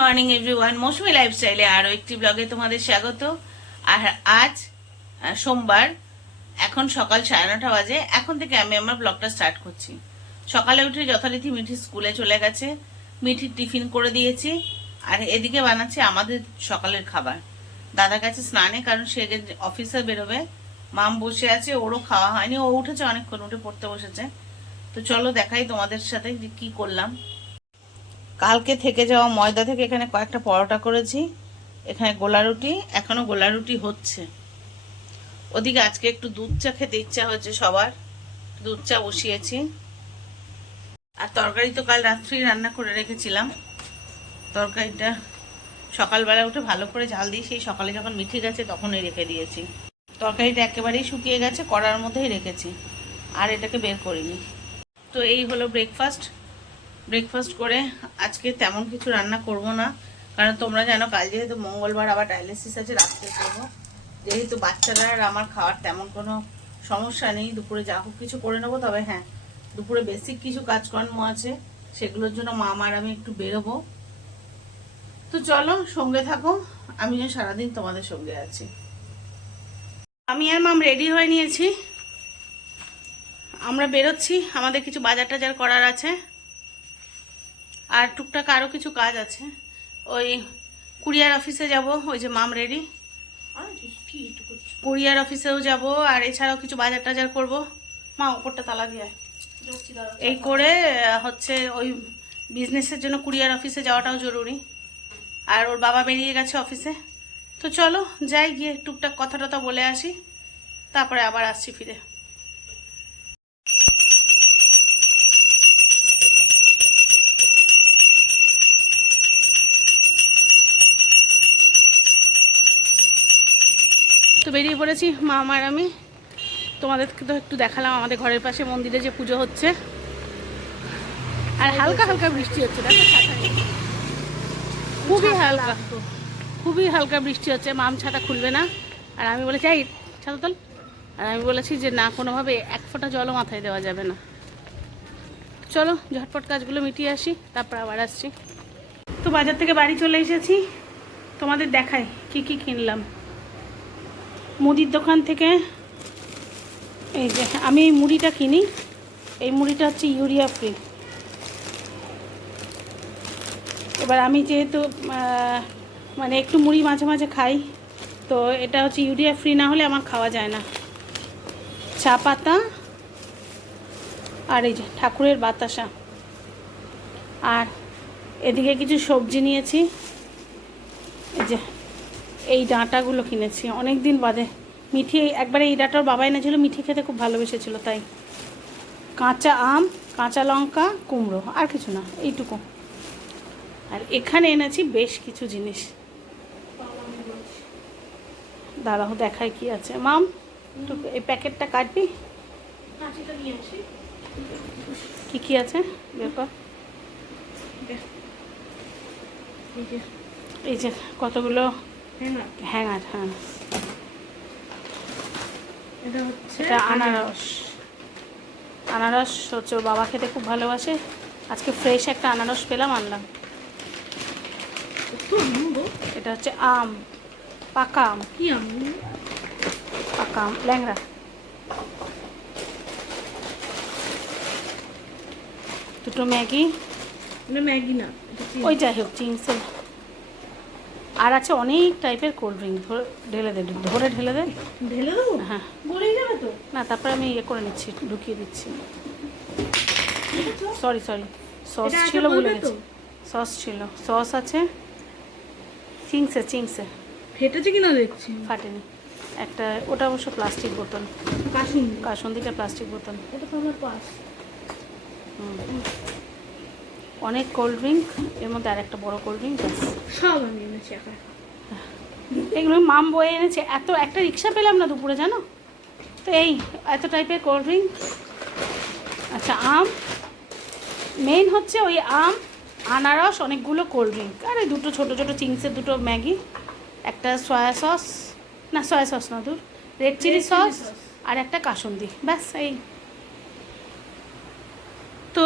Morning everyone মৌসুমি লাইফস্টাইলে আরও একটি ব্লগে তোমাদের স্বাগত। আর আজ সোমবার, এখন সকাল সাড়ে নটা বাজে। এখন থেকে আমি আমার ব্লগটা স্টার্ট করছি। সকালে উঠে যথারীতি মিঠি স্কুলে চলে গেছে। মিঠির টিফিন করে দিয়েছি। আর এদিকে বানাচ্ছি আমাদের সকালের খাবার। দাদা কাছে স্নানে, কারণ সে অফিসে বেরোবে, মাম বসে আছে, ওরও খাওয়া হয়নি। ও উঠেছে অনেকক্ষণ, উঠে পড়তে বসেছে। তো চলো দেখাই তোমাদের সাথে যে কি করলাম। কালকে থেকে যাওয়া ময়দা থেকে এখানে কয়েকটা পরোটা করেছি, এখানে গোলা রুটি এখনও গোলা রুটি হচ্ছে। ওদিকে আজকে একটু দুধ চা খেতে ইচ্ছা হয়েছে সবার, দুধ চা বসিয়েছি। আর তরকারি তো কাল রাত্রেই রান্না করে রেখেছিলাম। তরকারিটা সকালবেলা উঠে ভালো করে ঝাল দিয়ে সেই সকালে যখন মিঠে গেছে তখনই রেখে দিয়েছি। তরকারিটা একেবারেই শুকিয়ে গেছে, কড়ার মধ্যেই রেখেছি, আর এটাকে বের করিনি। তো এই হলো ব্রেকফাস্ট ব্রেকফাস্ট করে আজকে তেমন কিছু রান্না করব না। কারণ তোমরা জানো, কাল যেহেতু মঙ্গলবার আবার ডায়ালিসিস আছে, রাত্রে করব। যেহেতু বাচ্চারা আর আমার খাওয়ার তেমন কোনো সমস্যা নেই, দুপুরে যা হোক কিছু করে নেব। তবে হ্যাঁ দুপুরে বেসিক কিছু কাজকর্ম আছে, সেগুলোর জন্য মা আর আমি একটু বেরোবো। তো চলো, সঙ্গে থাকো, আমিও সারাদিন তোমাদের সঙ্গে আছি। আমি আর মাম রেডি হয়ে নিয়েছি। আমরা বেরোচ্ছি, আমাদের কিছু বাজার টাজার করার আছে। আর টুকটাক আরও কিছু কাজ আছে। ওই কুরিয়ার অফিসে যাব ওই যে মাম রেডি। কুরিয়ার অফিসেও যাব আর এছাড়াও কিছু বাজার টাজার করব। মা ওপরটা তালা দিয়ে। এই করে হচ্ছে ওই বিজনেসের জন্য কুরিয়ার অফিসে যাওয়াটাও জরুরি। আর ওর বাবা বেরিয়ে গেছে অফিসে। তো চলো যাই গিয়ে টুকটাক কথা টথা বলে আসি। তারপরে আবার আসছি ফিরে। বেরিয়ে পড়েছি মা আমার আমি। তোমাদেরকে তো একটু দেখালাম আমাদের ঘরের পাশে মন্দিরে যে পুজো হচ্ছে। আর হালকা হালকা বৃষ্টি হচ্ছে দেখো খুবই হালকা খুবই হালকা বৃষ্টি হচ্ছে মাম ছাতা খুলবে না। আর আমি বলেছি এই ছাতা তোল। আর আমি বলেছি যে না কোনোভাবে এক ফোঁটা জলও মাথায় দেওয়া যাবে না। চলো ঝটপট কাজগুলো মিটিয়ে আসি তারপর আবার আসছি। তো বাজার থেকে বাড়ি চলে এসেছি তোমাদের দেখাই কি কি কিনলাম। মুদির দোকান থেকে, এই যে, আমি এই মুড়িটা কিনি। এই মুড়িটা হচ্ছে ইউরিয়া ফ্রি। এবার আমি যেহেতু মানে একটু মুড়ি মাঝে মাঝে খাই, তো এটা হচ্ছে ইউরিয়া ফ্রি, না হলে আমার খাওয়া যায় না। চা পাতা আর এই যে, ঠাকুরের বাতাসা। আর এদিকে কিছু সবজি নিয়েছি। এই যে এই ডাঁটাগুলো কিনেছি। অনেক দিন বাদে মিঠি একবারে এই ডাঁটার বাবা এনেছিল মিঠি খেতে খুব ভালোবেসেছিল, তাই। কাঁচা আম, কাঁচা লঙ্কা, কুমড়ো, আর কিছু না, এইটুকু। আর এখানে এনেছি বেশ কিছু জিনিস। দাঁড়াও দেখায় কি আছে। মাম এই প্যাকেটটা কাটবি? কি কি আছে? ব্যাপার এই যে কতগুলো হ্যাঙ্গার হ্যাঁ এটা হচ্ছে আনারস। আনারস হচ্ছে ওর বাবা খেতে খুব ভালোবাসে। আজকে ফ্রেশ একটা আনারস পেলাম আনলাম। এটা হচ্ছে আম পাকা আম। কি আম? পাকা আম ল্যাংড়া। দুটো ম্যাগি। ম্যাগি না ওই যাই হোক চিংসের আর আছে অনেক টাইপের কোল্ড ড্রিঙ্ক ঢেলে দে ধরে ঢেলে দে। ঢেলে দেবো? হ্যাঁ। গলেই যাবে তো? না তারপরে আমি ইয়ে করে নিচ্ছি ঢুকিয়ে দিচ্ছি। সরি সরি সস ছিল ভুলে গেছি। সস ছিল। সস আছে। চিংসে চিংসে। ফেটেছে কিনা দেখছি। ফাটেনি। একটা ওটা অবশ্য প্লাস্টিক বোতল। কাশুন কাসন্দিটা প্লাস্টিক বোতল। এটা তো আমার পাস। হুম। অনেক কোল্ড ড্রিঙ্ক এর মধ্যে আর একটা বড় কোল্ড ড্রিঙ্ক সব আমি এনেছি একা এগুলো মাম বয়ে এনেছে। এত একটা রিক্সা পেলাম না দুপুরে জানো? তো এই এত টাইপের কোল্ড ড্রিঙ্ক আচ্ছা আম। মেইন হচ্ছে ওই আম আনারস অনেকগুলো কোল্ড ড্রিঙ্ক আর এই দুটো ছোটো ছোটো চিংসের দুটো ম্যাগি একটা সয়া সস না সয়া সস না দূর রেড চিলি সস আর একটা কাসুন্দি। ব্যাস এই। তো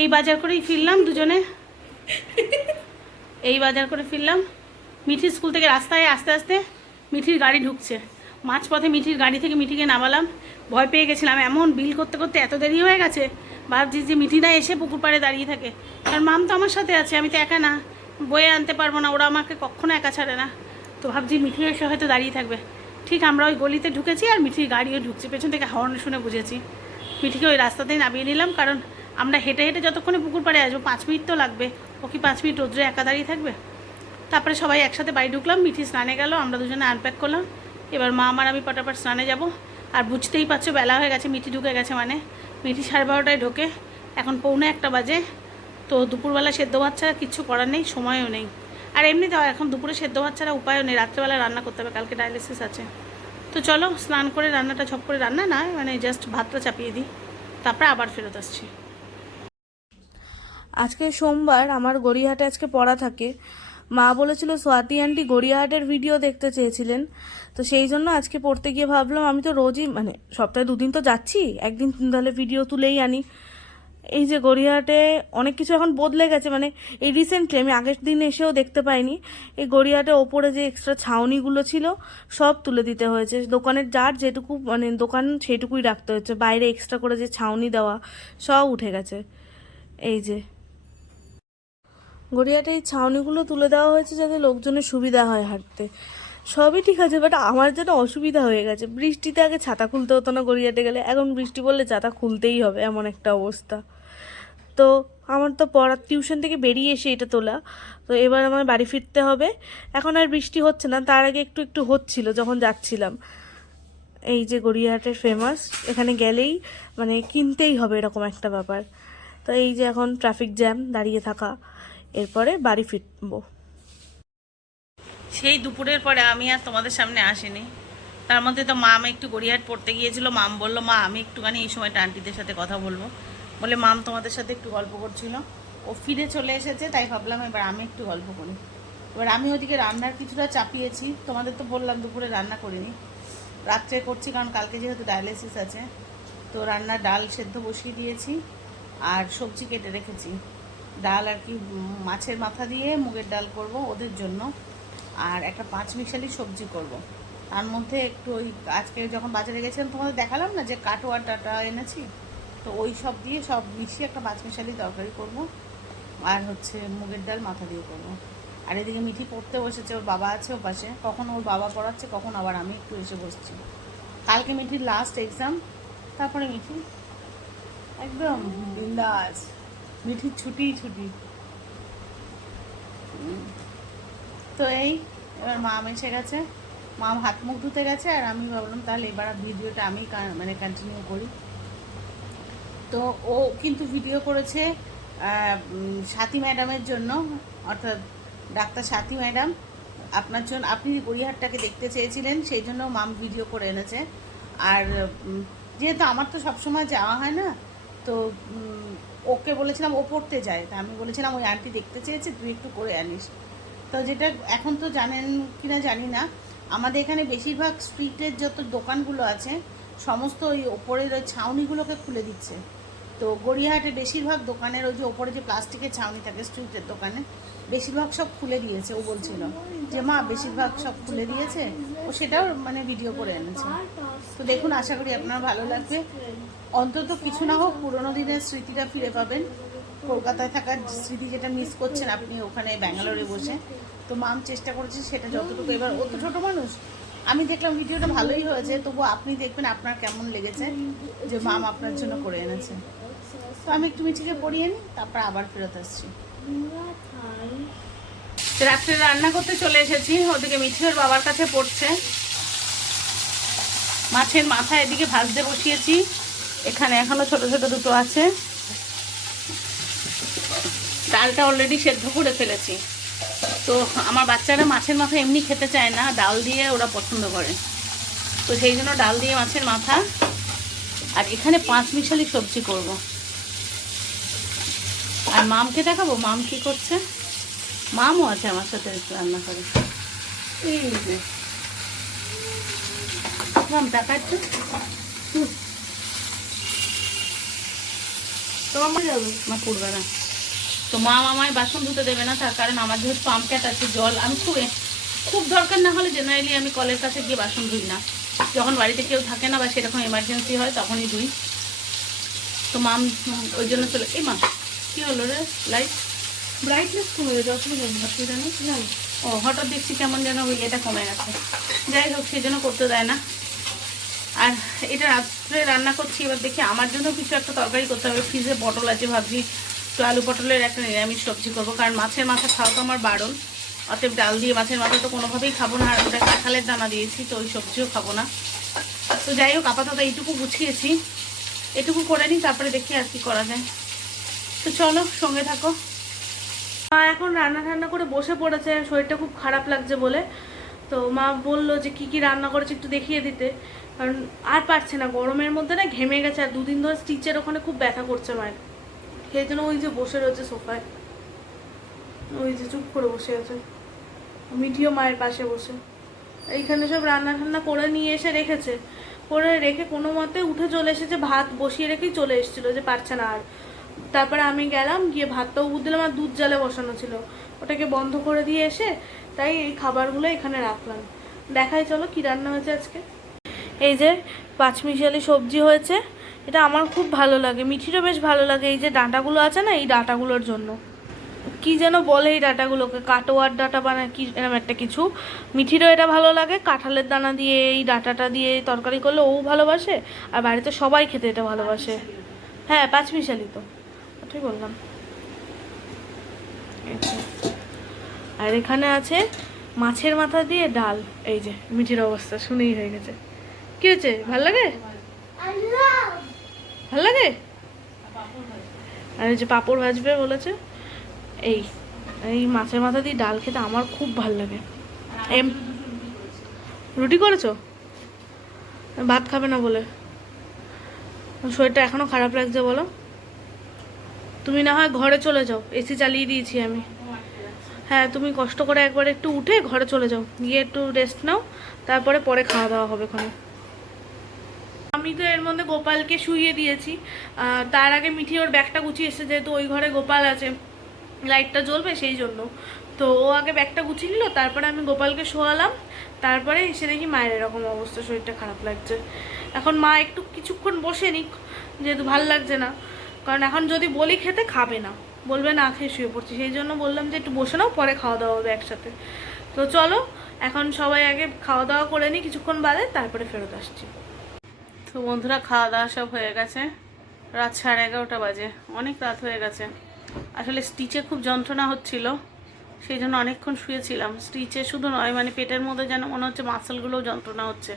এই বাজার করেই ফিরলাম দুজনে। এই বাজার করে ফিরলাম। মিঠির স্কুল থেকে রাস্তায় আস্তে আস্তে মিঠির গাড়ি ঢুকছে। মাঝপথে মিঠির গাড়ি থেকে মিঠিকে নামালাম। ভয় পেয়ে গেছিলাম, এমন বিল করতে করতে এত দেরি হয়ে গেছে? ভাবছি যে মিঠিদা এসে পুকুর পাড়ে দাঁড়িয়ে থাকে। আর মাম তো আমার সাথে আছে, আমি তো একা না। বয়ে আনতে পারব না, ওরা আমাকে কখনো একা ছাড়ে না। তো ভাবছি মিঠি এসে হয়তো দাঁড়িয়ে থাকবে। ঠিক আমরা ওই গলিতে ঢুকেছি আর মিঠির গাড়িও ঢুকছে, পেছন থেকে হর্ন শুনে বুঝেছি। মিঠিকে ওই রাস্তাতেই নামিয়ে নিলাম, কারণ আমরা হেঁটে হেঁটে যতক্ষণে পুকুর পাড়ে আসব, পাঁচ মিনিট তো লাগবে। ও কি পাঁচ মিনিট রোদ্রে একা দাঁড়িয়ে থাকবে? তারপরে সবাই একসাথে বাড়ি ঢুকলাম, মিঠি স্নানে গেল, আমরা দুজনে আনপ্যাক করলাম। এবার মা আমার, আমি পটাপট স্নানে যাব। আর বুঝতেই পারছ, বেলা হয়ে গেছে, মিঠি ঢুকে গেছে মানে। মিঠি সাড়ে বারোটায় ঢোকে। এখন পৌনে একটা বাজে। তো দুপুরবেলা সেদ্ধ ভাত ছাড়া কিচ্ছু করার নেই, সময়ও নেই। আর এমনিতে এখন দুপুরে সেদ্ধ ভাত ছাড়া উপায়ও নেই, রাত্রেবেলা রান্না করতে হবে, কালকে ডায়ালিসিস আছে। তো চলো, স্নান করে রান্নাটা, ঝপ করে রান্না, না মানে জাস্ট ভাতটা চাপিয়ে দিই। তারপরে আবার ফেরত আসছি। আজকে সোমবার আমার গড়িয়াহাটে আজকে পড়া থাকে। মা বলেছিল সোয়াতি আন্টি গড়িয়াহাটের ভিডিও দেখতে চেয়েছিলেন। তো সেই জন্য আজকে পড়তে গিয়ে ভাবলাম, আমি তো রোজই মানে সপ্তাহে দুদিন তো যাচ্ছি, একদিন তাহলে ভিডিও তুলেই আনি। এই যে গড়িয়াহাটে অনেক কিছু এখন বদলে গেছে মানে এই রিসেন্টলি আমি আগের দিন এসেও দেখতে পাইনি। এই গড়িয়াহাটে ওপরে যে এক্সট্রা ছাউনিগুলো ছিল, সব তুলে দিতে হয়েছে। দোকানের যার যেটুকু মানে দোকান সেটুকুই রাখতে হচ্ছে। বাইরে এক্সট্রা করে যে ছাউনি দেওয়া, সব উঠে গেছে। এই যে গড়িয়াতে এই ছাউনিগুলো তুলে দেওয়া হয়েছে যাতে লোকজনের সুবিধা হয় হাঁটতে। সবই ঠিক আছে বাট আমার যেন অসুবিধা হয়ে গেছে। বৃষ্টিতে আগে ছাতা খুলতে হতো না গড়িয়াতে গেলে, এখন বৃষ্টি পড়লে ছাতা খুলতেই হবে, এমন একটা অবস্থা। তো আমার তো পড়ার টিউশন থেকে বেরিয়ে এসে এটা তোলা। তো এবার আমার বাড়ি ফিরতে হবে। এখন আর বৃষ্টি হচ্ছে না, তার আগে একটু একটু হচ্ছিল যখন যাচ্ছিলাম। এই যে গড়িয়াহাটের ফেমাস এখানে গেলেই মানে কিনতেই হবে এরকম একটা ব্যাপার। তো এই যে এখন ট্রাফিক জ্যাম দাঁড়িয়ে থাকা। এরপরে বাড়ি ফিরবো। সেই দুপুরের পরে আমি আর তোমাদের সামনে আসিনি। তার মধ্যে তো মাম একটু গড়িয়াহাট পড়তে গিয়েছিল। মাম বলল, মা, আমি একটুখানি এই সময়টা আন্টিদের সাথে কথা বলব। বলে মাম তোমাদের সাথে একটু গল্প করছিল। ও ফিরে চলে এসেছে, তাই ভাবলাম এবার আমি একটু গল্প করি। এবার আমি ওদিকে রান্নার কিছুটা চাপিয়েছি। তোমাদের তো বললাম দুপুরে রান্না করিনি। রাত্রে করছি, কারণ কালকে যেহেতু ডায়ালিসিস আছে, তো রান্নার ডাল সেদ্ধ বসিয়ে দিয়েছি আর সবজি কেটে রেখেছি। ডাল আর কি, মাছের মাথা দিয়ে মুগের ডাল করব ওদের জন্য। আর একটা পাঁচ মিশালি সবজি করব। তার মধ্যে একটু ওই আজকে যখন বাজারে গেছিলাম, তোমাদের দেখালাম না যে কাটোয়া টাটা এনেছি? তো ওই সব দিয়ে সব মিশিয়ে একটা পাঁচ মিশালি তরকারি করব। আর হচ্ছে মুগের ডাল মাথা দিয়ে করব। আর এদিকে মিঠি পড়তে বসেছে, ওর বাবা আছে ও পাশে। কখন ওর বাবা পড়াচ্ছে, কখন আবার আমি একটু এসে বসছি। কালকে মিঠির লাস্ট এক্সাম তারপরে মিঠি? একদম বিন্দাস। মিঠির ছুটি ছুটি। তো এই, এবার মাম এসে গেছে। মাম হাত মুখ ধুতে গেছে আর আমি ভাবলাম তাহলে এবার ভিডিওটা আমি মানে কন্টিনিউ করি। তো ও কিন্তু ভিডিও করেছে সাথী ম্যাডামের জন্য, অর্থাৎ ডাক্তার সাথী ম্যাডাম আপনার জন্য, আপনি গড়িয়াহাটটাকে দেখতে চেয়েছিলেন, সেই জন্য মাম ভিডিও করে এনেছে। আর যেহেতু আমার তো সবসময় যাওয়া হয় না, তো ওকে বলেছিলাম ও পড়তে যায়, তা আমি বলেছিলাম ওই আন্টি দেখতে চেয়েছে, তুই একটু করে আনিস। তো যেটা এখন তো জানেন কিনা জানি না, আমাদের এখানে বেশিরভাগ স্ট্রিটের যত দোকানগুলো আছে, সমস্ত ওই ওপরের ওই ছাউনিগুলোকে খুলে দিচ্ছে। তো গড়িয়াহাটে বেশিরভাগ দোকানের ওই যে ওপরে যে প্লাস্টিকের ছাউনি থাকে স্ট্রিটের দোকানে, বেশিরভাগ সব খুলে দিয়েছে, ও বলছিল। যে মা, বেশিরভাগ সব খুলে দিয়েছে, ও সেটাও মানে ভিডিও করে এনেছে। তো দেখুন, আশা করি আপনার ভালো লাগবে। অন্তত কিছু না হোক, পুরোনো দিনের স্মৃতিটা ফিরে পাবেন। কলকাতায় থাকার স্মৃতি যেটা মিস করছেন আপনি ওখানে ব্যাঙ্গালোরে বসে। তো মাম চেষ্টা করেছে সেটা যতটুকু। এবার ও তো ছোটো মানুষ। আমি দেখলাম ভিডিওটা ভালোই হয়েছে। তবু আপনি দেখবেন আপনার কেমন লেগেছে যে মাম আপনার জন্য করে এনেছে তো আমি একটু মিঠিকে পড়িয়ে নিই, তারপর আবার ফেরত আসছি। রাত্রে রান্না করতে চলে এসেছি। ওদিকে মিঠির বাবার কাছে পড়ছে। মাছের মাথা এদিকে ভাজতে বসিয়েছি। এখানে এখনও ছোট ছোট দুটো আছে। ডালটা অলরেডি সেদ্ধ করে ফেলেছি। তো আমার বাচ্চারা মাছের মাথা এমনি খেতে চায় না, ডাল দিয়ে ওরা পছন্দ করে। তো সেই জন্য ডাল দিয়ে মাছের মাথা। আর এখানে পাঁচ মিশালি সবজি করব। আর মামকে দেখাবো, মাম কি করছে? মামও আছে আমার সাথে একটু রান্না করে। এই যে। মাম তোমার না পুড়বে না। তো মা মামায় বাসন ধুতে দেবে না তার কারণ আমার যেহেতু পাম্প ক্যাট আছে জল আমি খুব খুব দরকার না হলে জেনারেলি আমি কলের কাছে গিয়ে বাসন ধুই না। যখন বাড়িতে কেউ থাকে না বা সেরকম এমার্জেন্সি হয় তখনই ধুই। তো মাম ওই জন্য চলে এই মা কী হলো রে? লাইট ব্রাইটনেস কমে গেছে অসুবিধা নেই অসুবিধা নেই ও হঠাৎ দেখছি কেমন যেন ওই এটা কমে গেছে। যাই হোক সেই জন্য করতে দেয় না। আর এটা রাত্রে রান্না করছি, এবার দেখি আমার জন্য কিছু একটা তরকারি করতে হবে। ফ্রিজে পটল আছে, ভাবছি তো আলু পটলের একটা নিরামিষ সবজি করব, কারণ মাছের মাথা খাওয়া তো আমার বারণ। অতএব ডাল দিয়ে মাছের মাথা তো কোনোভাবেই খাব না, আর ওটা কাঁঠালের দানা দিয়েছি, তো ওই সবজিও খাব না। তো যাই হোক, আপাতত এইটুকু গুছিয়েছি, এটুকু করে নিই, তারপরে দেখি আর কি করা যায়। তো চলো, সঙ্গে থাকো। মা এখন রান্না ঠান্না করে বসে পড়েছে, শরীরটা খুব খারাপ লাগছে বলে। তো মা বলল যে কি কি রান্না করেছে একটু দেখিয়ে দিতে। কারণ আর পারছে না, গরমের মধ্যে না ঘেমে গেছে আর দুদিন ধরে স্টিচের ওখানে খুব ব্যথা করছে মায়ের। সেই জন্য ওই যে বসে রয়েছে সোফায়। ওই যে চুপ করে বসে আছে। মিঠিও মায়ের পাশে বসে। এইখানে সব রান্না ঠান্না করে নিয়ে এসে রেখেছে। করে রেখে কোনো মতে উঠে চলে এসেছে, ভাত বসিয়ে রেখেই চলে এসেছিল যে পারছে না আর। তারপরে আমি গেলাম, গিয়ে ভাতটাও দিলাম আর দুধ জালে বসানো ছিল। ওটাকে বন্ধ করে দিয়ে এসে তাই এই খাবারগুলো এখানে রাখলাম। দেখাই চলো কি রান্না হয়েছে আজকে। এই যে পাঁচমিশালি সবজি হয়েছে, এটা আমার খুব ভালো লাগে, মিঠিরও বেশ ভালো লাগে। এই যে ডাঁটাগুলো আছে না, এই ডাঁটাগুলোর জন্য। কি যেন বলে এই ডাঁটাগুলোকে, কাটোয়ার ডাঁটা বানায় কি এরকম একটা কিছু। মিঠিরও এটা ভালো লাগে, কাঁঠালের দানা দিয়ে, এই ডাঁটাটা দিয়ে তরকারি করলে ও ভালোবাসে, আর বাড়িতে সবাই খেতে এটা ভালোবাসে। হ্যাঁ পাঁচমিশালি তো। ওটাই বললাম। আর এখানে আছে মাছের মাথা দিয়ে ডাল। এই যে মিঠির অবস্থা, শুনেই হয়ে গেছে। কি হয়েছে? ভালো লাগে? ভালো লাগে? আর এই যে পাঁপড় ভাজবে বলেছে, এই এই মাছের মাথা দিয়ে ডাল খেতে আমার খুব ভালো লাগে। এম, রুটি করেছ? ভাত খাবে না বলে। শরীরটা এখনও খারাপ লাগছে, বলো। তুমি না হয় ঘরে চলে যাও এসি চালিয়ে দিয়েছি আমি। হ্যাঁ তুমি কষ্ট করে একবার একটু উঠে ঘরে চলে যাও, গিয়ে একটু রেস্ট নাও, তারপরে পরে খাওয়া দাওয়া হবে ওখানে আমি তো এর মধ্যে গোপালকে শুইয়ে দিয়েছি তার আগে মিঠি ওর ব্যাগটা গুছিয়ে এসেছে, যেহেতু ওই ঘরে গোপাল আছে, লাইটটা জ্বলবে সেই জন্য। তো ও আগে ব্যাগটা গুছিয়ে নিল, তারপরে আমি গোপালকে শোয়ালাম, তারপরে এসে দেখি মায়ের এরকম অবস্থা, শরীরটা খারাপ লাগছে। এখন মা একটু কিছুক্ষণ বসে নিক, যেহেতু ভালো লাগছে না। কারণ এখন যদি বলি খেতে, খাবে না। বলবে, না খেয়ে শুয়ে পড়ছি। সেই জন্য বললাম যে, একটু বসে নাও, পরে খাওয়া দাওয়া হবে একসাথে। তো চলো, এখন সবাই আগে খাওয়া দাওয়া করে নিই কিছুক্ষণ বাদে তারপরে ফেরত আসছি। তো বন্ধুরা, খাওয়া দাওয়া সব হয়ে গেছে। রাত সাড়ে এগারোটা বাজে। অনেক রাত হয়ে গেছে। আসলে স্টিচে খুব যন্ত্রণা হচ্ছিল, সেই জন্য অনেকক্ষণ শুয়েছিলাম। স্টিচে শুধু নয় মানে পেটের মধ্যে যেন মনে হচ্ছে মাসেলগুলোও যন্ত্রণা হচ্ছে।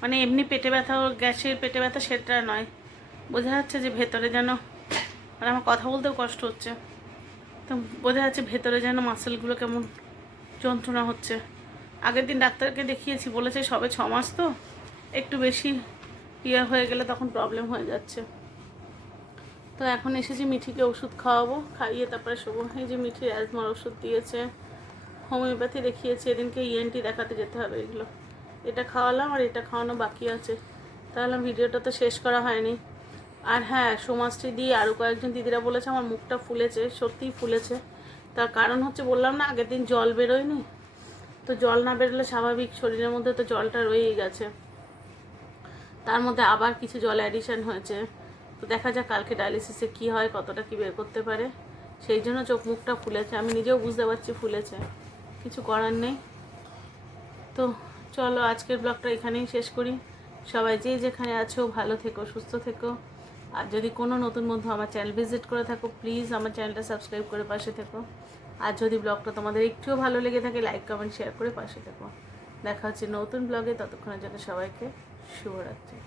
মানে এমনি পেটে ব্যথা, গ্যাসের পেটে ব্যথা সেটা নয়। বোঝা যাচ্ছে যে ভেতরে যেন মানে আমার কথা বলতেও কষ্ট হচ্ছে। তো বোঝা যাচ্ছে ভেতরে যেন মাসেলগুলো কেমন যন্ত্রণা হচ্ছে। আগের দিন ডাক্তারকে দেখিয়েছি, বলেছে সবে ছ মাস তো, একটু বেশি ইয়ে হয়ে গেলে তখন প্রবলেম হয়ে যাচ্ছে। তো এখন এসেছি মিঠিকে ওষুধ খাওয়াবো, খাইয়ে তারপরে শোবো। এই যে মিঠি অ্যাজমার ওষুধ দিয়েছে, হোমিওপ্যাথি দেখিয়েছে, এদিনকে ইএনটি দেখাতে যেতে হবে এগুলো। এটা খাওয়ালাম আর এটা খাওয়ানো বাকি আছে। তাহলে ভিডিওটা তো শেষ করা হয়নি। আর হ্যাঁ সমাজটি দিয়ে আরও কয়েকজন দিদিরা বলেছে, আমার মুখটা ফুলেছে, সত্যিই ফুলেছে। তার কারণ হচ্ছে বললাম না, আগের দিন জল বেরোয়নি। তো জল না বেরোলে স্বাভাবিক শরীরের মধ্যে তো জলটা রয়েই গেছে। তার মধ্যে আবার কিছু জল অ্যাডিশন হয়েছে। তো দেখা যাক কালকে ডায়ালিসিসে কি হয়, কতটা কি বের করতে পারে। সেই জন্য চোখ মুখটা ফুলেছে। আমি নিজেও বুঝতে পারছি ফুলেছে। কিছু করার নেই। তো চলো আজকের ব্লগটা এখানেই শেষ করি। সবাই যে যেখানে আছো, ভালো থেকো, সুস্থ থেকো। আর যদি কোনো নতুন বন্ধু আমার চ্যানেল ভিজিট করে থাকো প্লিজ আমার চ্যানেলটা সাবস্ক্রাইব করে পাশে থেকো। আর যদি ব্লগটা তোমাদের একটুও ভালো লেগে থাকে লাইক কমেন্ট শেয়ার করে পাশে থেকো। দেখা হচ্ছে নতুন ব্লগে ততক্ষণের জন্য সবাইকে শুভরাত্রি।